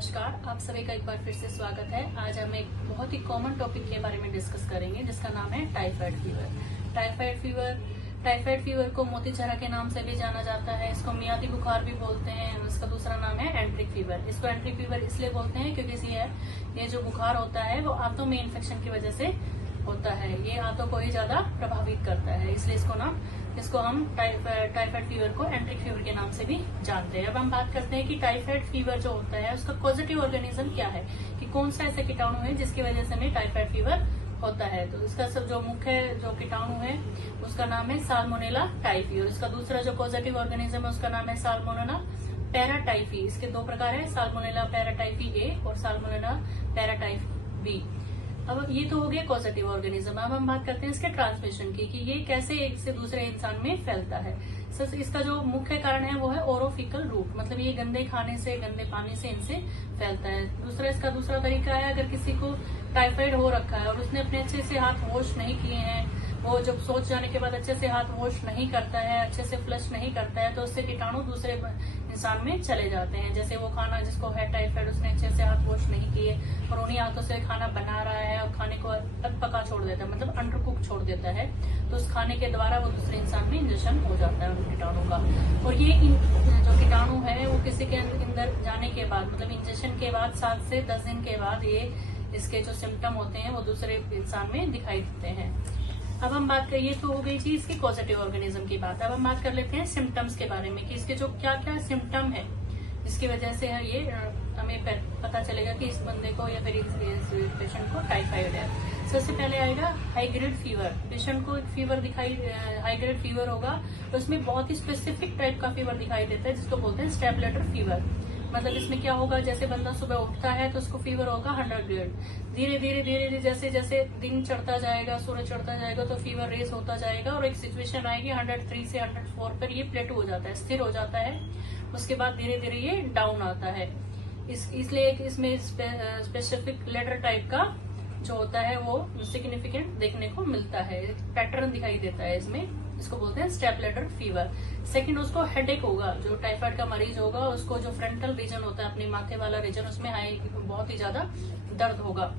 नमस्कार, आप सभी का एक बार फिर से स्वागत है। आज हम एक बहुत ही कॉमन टॉपिक के बारे में डिस्कस करेंगे जिसका नाम है टाइफाइड फीवर। टाइफाइड फीवर को मोतीचरा के नाम से भी जाना जाता है। इसको मियादी बुखार भी बोलते हैं। इसका दूसरा नाम है एंट्रिक फीवर। इसको एंट्रिक फीवर इसलिए बोलते हैं क्योंकि ये जो बुखार होता है वो आंतों में इन्फेक्शन की वजह से होता है। ये आंतों को ही ज्यादा प्रभावित करता है, इसलिए इसको हम टाइफाइड फीवर को एंट्रिक फीवर के नाम से भी जानते हैं। अब हम बात करते हैं कि टाइफाइड फीवर जो होता है उसका पॉजिटिव ऑर्गेनिज्म क्या है, कि कौन सा ऐसा कीटाणु है जिसकी वजह से हमें टाइफाइड फीवर होता है। तो इसका सब जो मुख्य जो कीटाणु है उसका नाम है साल्मोनेला टाइफी, और इसका दूसरा जो पॉजिटिव ऑर्गेनिज्म है उसका नाम है साल्मोनेला पैराटाइफी। इसके दो प्रकार है, साल्मोनेला पैराटाइफी ए और साल्मोनेला पैराटाइफी बी। अब ये तो हो गया पॉजिटिव ऑर्गेनिज्म। अब हम बात करते हैं इसके ट्रांसमिशन की, कि ये कैसे एक से दूसरे इंसान में फैलता है। इसका जो मुख्य कारण है वो है ओरोफिकल रूट, मतलब ये गंदे खाने से, गंदे पानी से इनसे फैलता है। इसका दूसरा तरीका है, अगर किसी को टाइफाइड हो रखा है और उसने अपने अच्छे से हाथ वॉश नहीं किए हैं, वो जब सोच जाने के बाद अच्छे से हाथ वॉश नहीं करता है, अच्छे से फ्लश नहीं करता है, तो उससे कीटाणु दूसरे इंसान में चले जाते हैं। जैसे वो खाना जिसको है टाइफाइड, उसने अच्छे से हाथ वॉश नहीं किए और उन्हीं हाथों से खाना बना रहा है और खाने को अधपका छोड़ देता है, मतलब अंडर कुक छोड़ देता है, तो उस खाने के द्वारा वो दूसरे इंसान में इंजेक्शन हो जाता है उन कीटाणु का। और ये जो कीटाणु है वो किसी के अंदर जाने के बाद, मतलब इंजेक्शन के बाद 7 से 10 दिन के बाद ये इसके जो सिम्टम होते हैं वो दूसरे इंसान में दिखाई देते हैं। अब हम बात करिए, तो हो गई थी इसकी पॉजिटिव ऑर्गेनिज्म की बात। अब हम बात कर लेते हैं सिम्टम्स के बारे में, कि इसके जो क्या क्या सिम्टम है जिसकी वजह से ये हमें पता चलेगा कि इस बंदे को या फिर इस पेशेंट को टाइफाइड है। सबसे पहले आएगा हाई ग्रेड फीवर। पेशेंट को एक फीवर हाई ग्रेड फीवर होगा, तो उसमें बहुत ही स्पेसिफिक टाइप का फीवर दिखाई देता है जिसको बोलते हैं स्टेपलेटर फीवर। मतलब इसमें क्या होगा, जैसे बंदा सुबह उठता है तो उसको फीवर होगा 100 ग्रेड। धीरे धीरे जैसे जैसे दिन चढ़ता जाएगा, सूरज चढ़ता जाएगा, तो फीवर रेस होता जाएगा और एक सिचुएशन आएगी 103 से 104 पर ये प्लेटू हो जाता है, स्थिर हो जाता है। उसके बाद धीरे धीरे ये डाउन आता है। इसलिए इसमें स्पेसिफिक लेटर टाइप का जो होता है वो सिग्निफिकेंट देखने को मिलता है, पैटर्न दिखाई देता है इसमें। इसको बोलते हैं स्टेपलेटर फीवर। सेकंड, उसको हेडेक होगा। जो टाइफाइड का मरीज होगा उसको जो फ्रंटल रीजन होता है, अपने माथे वाला रीजन, उसमें बहुत ही ज्यादा दर्द होगा।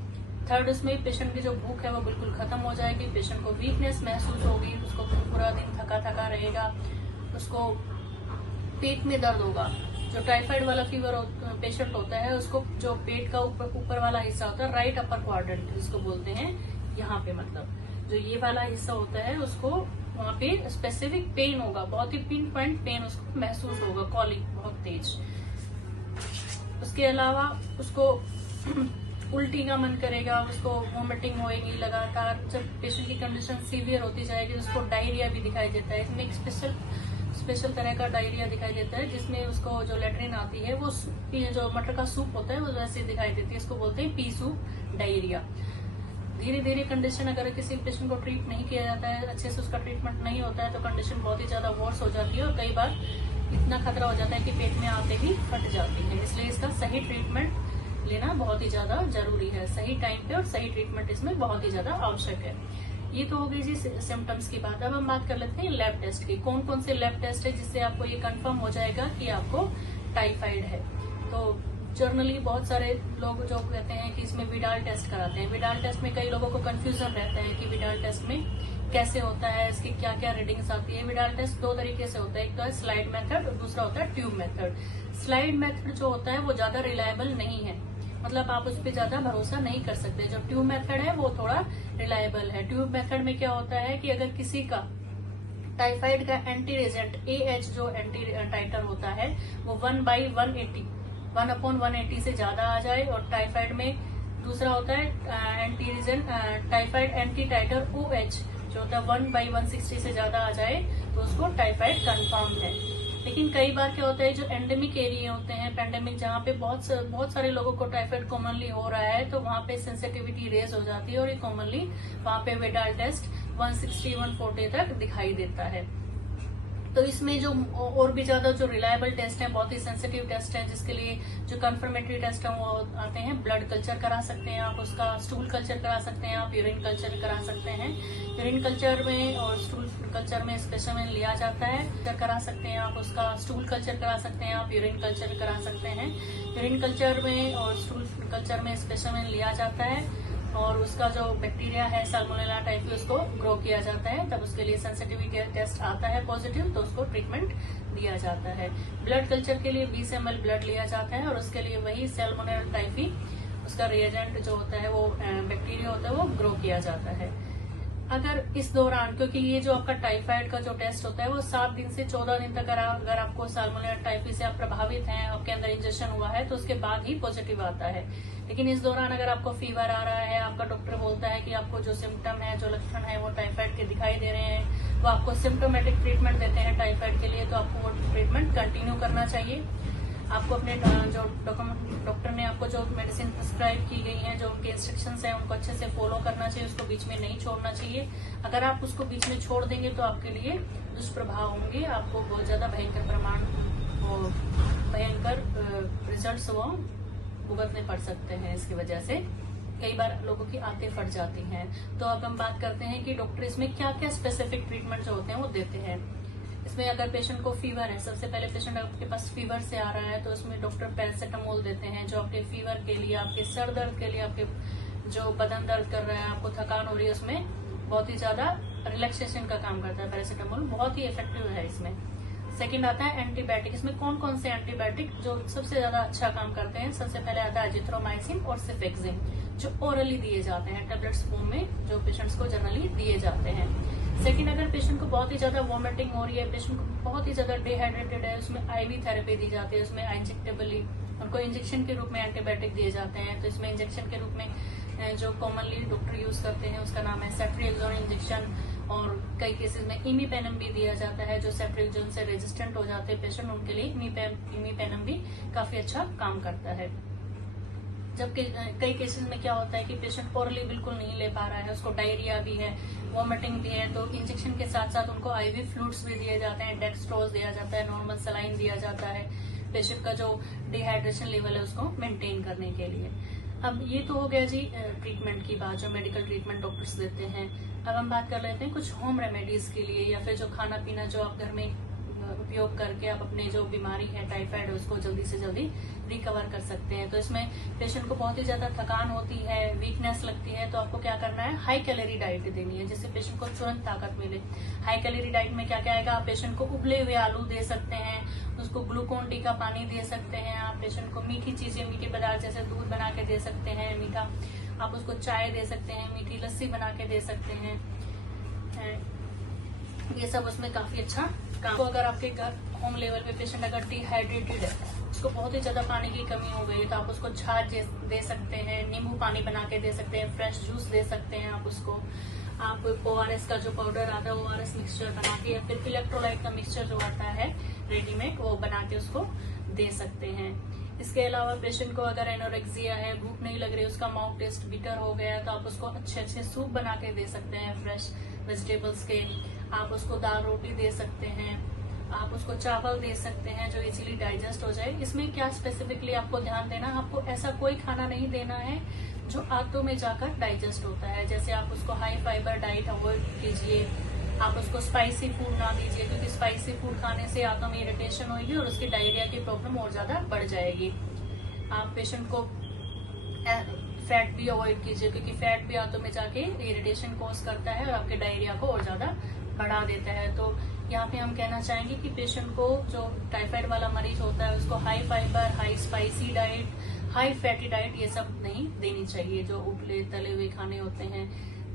थर्ड, उसमें पेशेंट की जो भूख है वो बिल्कुल खत्म हो जाएगी। पेशेंट को वीकनेस महसूस होगी, उसको पूरा दिन थका थका रहेगा, उसको पेट में दर्द होगा। जो टाइफाइड वाला फीवर पेशेंट होता है उसको जो पेट का ऊपर वाला हिस्सा होता है, राइट अपर क्वाड्रेंट जिसको बोलते हैं, यहाँ पे मतलब जो ये वाला हिस्सा होता है उसको वहाँ पे स्पेसिफिक पेन होगा, बहुत ही पिन पॉइंट पेन उसको महसूस होगा, कॉलिक बहुत तेज। उसके अलावा उसको उल्टी का मन करेगा, उसको वॉमिटिंग होएगी लगातार। जब पेशेंट की कंडीशन सीवियर होती जाएगी उसको डायरिया भी दिखाई देता है। इसमें एक स्पेशल तरह का डायरिया दिखाई देता है जिसमें उसको जो लेट्रिन आती है वो जो मटर का सूप होता है वो वैसे दिखाई देती है। इसको बोलते हैं पी सूप डायरिया। धीरे धीरे कंडीशन, अगर किसी पेशेंट को ट्रीट नहीं किया जाता है, अच्छे से उसका ट्रीटमेंट नहीं होता है, तो कंडीशन बहुत ही ज्यादा वर्स हो जाती है और कई बार इतना खतरा हो जाता है कि पेट में आते ही फट जाती है। इसलिए इसका सही ट्रीटमेंट लेना बहुत ही ज्यादा जरूरी है, सही टाइम पे, और सही ट्रीटमेंट इसमें बहुत ही ज्यादा आवश्यक है। ये तो हो गई जी सिम्टम्स की बात। अब हम बात कर लेते हैं लैब टेस्ट की। कौन कौन से लैब टेस्ट है जिससे आपको ये कंफर्म हो जाएगा कि आपको टाइफाइड है। तो जर्नली बहुत सारे लोग जो कहते हैं कि इसमें विडाल टेस्ट कराते हैं। विडाल टेस्ट में कई लोगों को कंफ्यूजन रहता है कि विडाल टेस्ट में कैसे होता है, इसकी क्या क्या रीडिंग्स आती है। विडाल टेस्ट दो तरीके से होता है, एक तो है स्लाइड मेथड और दूसरा होता है ट्यूब मेथड। स्लाइड मेथड जो होता है वो ज्यादा रिलायबल नहीं है, मतलब आप उस पर ज्यादा भरोसा नहीं कर सकते। जो ट्यूब मेथड है वो थोड़ा रिलायबल है। ट्यूब मेथड में क्या होता है कि अगर किसी का टाइफाइड का एंटी एजेंट AH जो एंटी टाइटर होता है वो 1/180 से ज्यादा आ जाए, और टाइफाइड में दूसरा होता है एंटीजेंट टाइफाइड एंटी टाइटर OH जो होता है 1/160 से ज्यादा आ जाए, तो उसको टाइफाइड कंफर्म है। लेकिन कई बार क्या होता है, जो एंडेमिक एरिया होते हैं, पेंडेमिक, जहाँ पे बहुत सारे लोगों को टाइफाइड कॉमनली हो रहा है, तो वहाँ पे सेंसिटिविटी रेज हो जाती है और ये कॉमनली वहाँ पे विडाल टेस्ट 160-140 तक दिखाई देता है। तो इसमें जो और भी ज्यादा जो रिलायबल टेस्ट हैं, बहुत ही सेंसिटिव टेस्ट हैं, जिसके लिए जो कंफर्मेटरी टेस्ट हैं वो आते हैं। ब्लड कल्चर करा सकते हैं आप, उसका स्टूल कल्चर करा सकते हैं आप, यूरिन कल्चर करा सकते हैं। यूरिन कल्चर में और स्टूल कल्चर में स्पेसिमेन लिया जाता है, करा सकते हैं आप, उसका स्टूल कल्चर करा सकते हैं आप, यूरिन कल्चर करा सकते हैं। यूरिन कल्चर में और स्टूल कल्चर में स्पेसिमेन लिया जाता है और उसका जो बैक्टीरिया है साल्मोनेला टाइफी उसको ग्रो किया जाता है। तब उसके लिए सेंसिटिविटी टेस्ट आता है पॉजिटिव, तो उसको ट्रीटमेंट दिया जाता है। ब्लड कल्चर के लिए 20 ml ब्लड लिया जाता है और उसके लिए वही साल्मोनेला टाइफी उसका रिएजेंट जो होता है वो बैक्टीरिया होता है वो ग्रो किया जाता है। अगर इस दौरान, क्योंकि ये जो आपका टाइफाइड का जो टेस्ट होता है वो 7 दिन से 14 दिन तक अगर आपको साल्मोनेला टाइफी से आप प्रभावित हैं, आपके अंदर इंजेक्शन हुआ है, तो उसके बाद ही पॉजिटिव आता है। लेकिन इस दौरान अगर आपको फीवर आ रहा है, आपका डॉक्टर बोलता है कि आपको जो सिम्टम है, जो लक्षण है वो टाइफाइड के दिखाई दे रहे हैं, वो आपको सिम्टोमेटिक ट्रीटमेंट देते हैं टाइफाइड के लिए, तो आपको वो ट्रीटमेंट कंटिन्यू करना चाहिए। आपको अपने जो डॉक्टर ने आपको जो मेडिसिन प्रिस्क्राइब की गई है, जो उनके इंस्ट्रक्शंस हैं, उनको अच्छे से फॉलो करना चाहिए, उसको बीच में नहीं छोड़ना चाहिए। अगर आप उसको बीच में छोड़ देंगे तो आपके लिए दुष्प्रभाव होंगे, आपको बहुत ज्यादा भयंकर रिजल्ट्स वो भुगतने पड़ सकते हैं। इसकी वजह से कई बार लोगों की आंतें फट जाती हैं। तो अब हम बात करते हैं कि डॉक्टर इसमें क्या क्या स्पेसिफिक ट्रीटमेंट जो होते हैं वो देते हैं। इसमें अगर पेशेंट को फीवर है, सबसे पहले पेशेंट आपके पास फीवर से आ रहा है, तो उसमें डॉक्टर पैरासिटामोल देते हैं, जो आपके फीवर के लिए, आपके सर दर्द के लिए, आपके जो बदन दर्द कर रहा है, आपको थकान हो रही है, उसमें बहुत ही ज्यादा रिलैक्सेशन का काम करता है पैरासिटामोल, बहुत ही इफेक्टिव है इसमें। सेकंड आता है एंटीबायोटिक। इसमें कौन कौन से एंटीबायोटिक जो सबसे ज्यादा अच्छा काम करते हैं, सबसे पहले आता है एजिथ्रोमाइसिन और सिफेक्सिन, जो ओरली दिए जाते हैं टेबलेट्स फॉर्म में, जो पेशेंट्स को जनरली दिए जाते हैं। सेकंड, अगर पेशेंट को बहुत ही ज्यादा वॉमिटिंग हो रही है, पेशेंट को बहुत ही ज्यादा डिहाइड्रेटेड है, उसमें आईवी थेरेपी दी जाती है, उसमें इंजेक्टेबली उनको इंजेक्शन के रूप में एंटीबायोटिक दिए जाते हैं। तो इसमें इंजेक्शन के रूप में जो कॉमनली डॉक्टर यूज करते हैं उसका नाम है सेफ्ट्रिएक्सोन इंजेक्शन, और कई केसेस में इमीपेनम भी दिया जाता है। जो सेफ्ट्रिएक्सोन से रेजिस्टेंट हो जाते हैं पेशेंट, उनके लिए इमीपेनम भी काफी अच्छा काम करता है। जबकि कई केसेस में क्या होता है कि पेशेंट ओरली बिल्कुल नहीं ले पा रहा है, उसको डायरिया भी है, वॉमिटिंग भी है, तो इंजेक्शन के साथ साथ उनको आईवी फ्लूइड्स भी दिए जाते हैं, डेक्सट्रोज दिया जाता है, नॉर्मल सलाइन दिया जाता है, पेशेंट का जो डिहाइड्रेशन लेवल है उसको मेंटेन करने के लिए। अब ये तो हो गया जी ट्रीटमेंट की बात, जो मेडिकल ट्रीटमेंट डॉक्टर्स देते हैं। अब हम बात कर लेते हैं कुछ होम रेमेडीज के लिए, या फिर जो खाना पीना जो आप घर में उपयोग करके आप अपने जो बीमारी है टाइफाइड है उसको जल्दी से जल्दी रिकवर कर सकते हैं। तो इसमें पेशेंट को बहुत ही ज्यादा थकान होती है, वीकनेस लगती है, तो आपको क्या करना है, हाई कैलोरी डाइट देनी है, जिससे पेशेंट को तुरंत ताकत मिले। हाई कैलोरी डाइट में क्या क्या आएगा, आप पेशेंट को उबले हुए आलू दे सकते हैं, उसको ग्लूकोन डी का पानी दे सकते हैं, आप पेशेंट को मीठी चीजें, मीठे पदार्थ जैसे दूध बना के दे सकते हैं मीठा, आप उसको चाय दे सकते हैं, मीठी लस्सी बना के दे सकते हैं, ये सब उसमें काफी अच्छा काम। तो अगर आपके घर होम लेवल पे पेशेंट अगर डिहाइड्रेटेड है, उसको बहुत ही ज्यादा पानी की कमी हो गई, तो आप उसको छाछ दे सकते हैं, नींबू पानी बना के दे सकते हैं, फ्रेश जूस दे सकते हैं आप उसको। आप ORS का जो पाउडर आता है ORS मिक्सचर बना के, या फिर इलेक्ट्रोलाइट का मिक्सचर जो आता है रेडीमेड, वो बना के उसको दे सकते हैं। इसके अलावा पेशेंट को अगर एनोरेक्सिया है, भूख नहीं लग रही, उसका माउथ टेस्ट बिटर हो गया है, तो आप उसको अच्छे अच्छे सूप बना के दे सकते हैं फ्रेश वेजिटेबल्स के। आप उसको दाल रोटी दे सकते हैं, आप उसको चावल दे सकते हैं जो इजीली डाइजेस्ट हो जाए। इसमें क्या स्पेसिफिकली आपको ध्यान देना, आपको ऐसा कोई खाना नहीं देना है जो आंतों में जाकर डाइजेस्ट होता है। जैसे आप उसको हाई फाइबर डाइट अवॉइड कीजिए, आप उसको स्पाइसी फूड ना दीजिए, क्योंकि स्पाइसी फूड खाने से आंतों में इरिटेशन होगी और उसकी डायरिया की प्रॉब्लम और ज्यादा बढ़ जाएगी। आप पेशेंट को फैट भी अवॉइड कीजिए, क्योंकि फैट भी आंतों में जाके इरिटेशन कॉज करता है और आपके डायरिया को और ज्यादा बढ़ा देता है। तो यहाँ पे हम कहना चाहेंगे कि पेशेंट को, जो टाइफाइड वाला मरीज होता है, उसको high fibre, high spicy diet, high fatty diet ये सब नहीं देनी चाहिए। जो उबले तले हुए खाने होते हैं,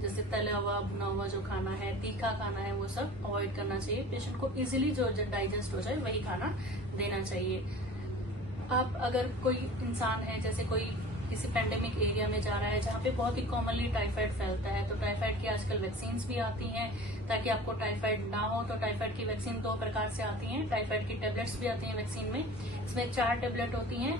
जैसे तला हुआ भुना हुआ जो खाना है, तीखा खाना है, वो सब अवॉइड करना चाहिए। पेशेंट को इजीली जो डाइजेस्ट हो जाए वही खाना देना चाहिए। आप अगर कोई इंसान है, जैसे कोई किसी पेंडेमिक एरिया में जा रहा है जहाँ पे बहुत ही कॉमनली टाइफाइड फैलता है, तो टाइफाइड की आजकल वैक्सीन भी आती हैं ताकि आपको टाइफाइड ना हो। तो टाइफाइड की वैक्सीन 2 प्रकार से आती हैं, टाइफाइड की टेबलेट्स भी आती हैं वैक्सीन में। इसमें 4 टेबलेट होती हैं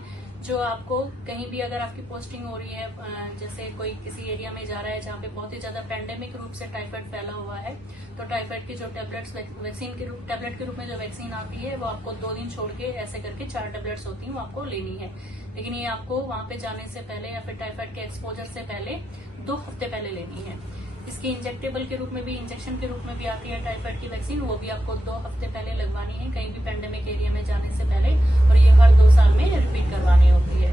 जो आपको कहीं भी अगर आपकी पोस्टिंग हो रही है, जैसे कोई किसी एरिया में जा रहा है जहाँ पे बहुत ही ज्यादा पैंडेमिक रूप से टाइफाइड फैला हुआ है, तो टाइफाइड की जो टेबलेट्स टैबलेट के रूप में जो वैक्सीन आती है वो आपको 2 दिन छोड़ के ऐसे करके 4 टेबलेट्स होती हैं, वो आपको लेनी है। लेकिन ये आपको वहां पे जाने से पहले या फिर टाइफाइड के एक्सपोजर से पहले 2 हफ्ते पहले लेनी है। इसकी इंजेक्टेबल के रूप में भी, इंजेक्शन के रूप में भी आती है टाइफाइड की वैक्सीन, वो भी आपको 2 हफ्ते पहले लगवानी है कहीं भी पैंडेमिक एरिया में जाने से पहले, और ये हर 2 साल में रिपीट करवानी होती है।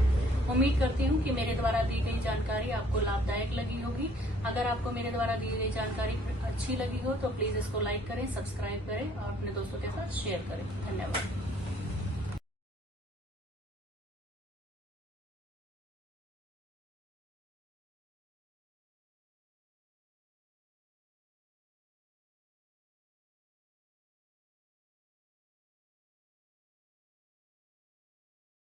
उम्मीद करती हूँ कि मेरे द्वारा दी गई जानकारी आपको लाभदायक लगी होगी। अगर आपको मेरे द्वारा दी गई जानकारी अच्छी लगी हो तो प्लीज इसको लाइक करें, सब्सक्राइब करें और अपने दोस्तों के साथ शेयर करें। धन्यवाद।